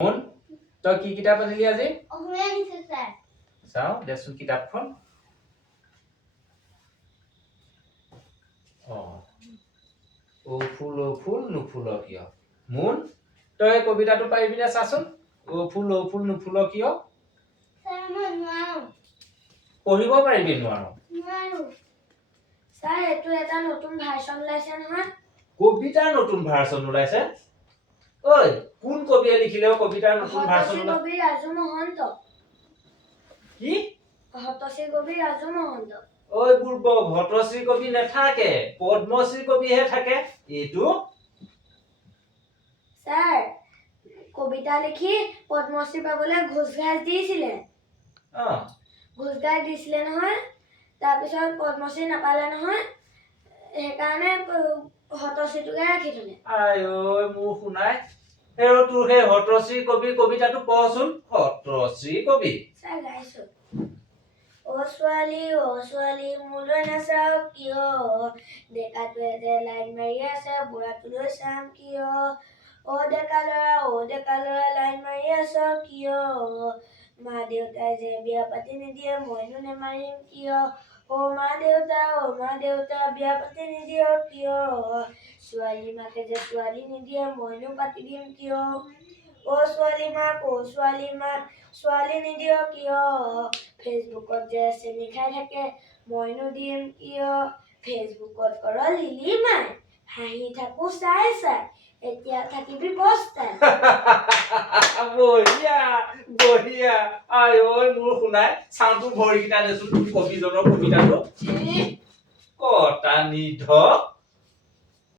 মন তই কি কিতাপ আনিলি আজি অসমীয়া দিছে স্যার চাও দেচোন কিতাপখন ও ফুল নুফুল কিয় মন তই কবিতাটো পাৰিবি না চাচোন ও ফুল নুফুল কিয় স্যাৰ মই নোৱাৰো পঢ়িব পাৰিবি নোৱাৰো স্যাৰ এটো এটা নতুন ভাষণ ওলাইছে নহয় কবিতাৰ নতুন ভাষণ ওলাইছে ঐ কোন কবিয়ে লিখিলেও কবিতাৰ নতুন ভাষণ কবি ৰাজু মহন্ত কি হতশ্ৰী কবি ৰাজু মহন্ত ওই বুৰ্বক হতশ্ৰী কবি নাথাকে পদ্মশ্ৰী কবিহে থাকে এটো স্যাৰ কবিতা লিখি পদ্মশ্ৰী পাবলে ঘোষঘাস দিছিলে ঘোষঘাস দিছিলে নহয় তাৰ পিছত পদ্মশ্ৰী নাপালে নহয় সেইকাৰণে হতশ্ৰীটোকে ৰাখি থলে আই ঐ মোৰ শুনাই হেৰ তোৰ হে হতশ্ৰী কবি কবিতাটো পঢ়চোন হতশ্ৰী কবি স্যাৰ গাইছো ও ছোৱালী মোলৈ নাচাও কিয় ডেকাটোৱে যে লাইন মাৰি আছে বুঢ়াটোলৈ চাম কিয় ও ডেকা ল'ৰা লাইন মাৰি আছ কিয় মা দেউতাই যে বিয়া পাতি নিদিয়ে মইনো নেমাৰিম কিয় ও মা দেউতা বিয়া পাতি নিদিয়ে কিয় ছোৱালী মাকে যে ছোৱালী নিদিয়ে মইনো পাতি দিম কিয় ও ছোৱালী মাক ছোৱালী নিদিয়ে কিয় ফেচবুকত যে চেনি খাই থাকে মইনো দিম কিয় ফেচবুকত কৰ লিলি মাই হাঁহি থাকো চাই এতিয়া থাকিবি বস্তাই বঢ়িয়া আই ঐ মোৰ শুনাই চাউটো ভৰিকিটা দেচোন কবিজনৰ কবিতাটো কটা নিধ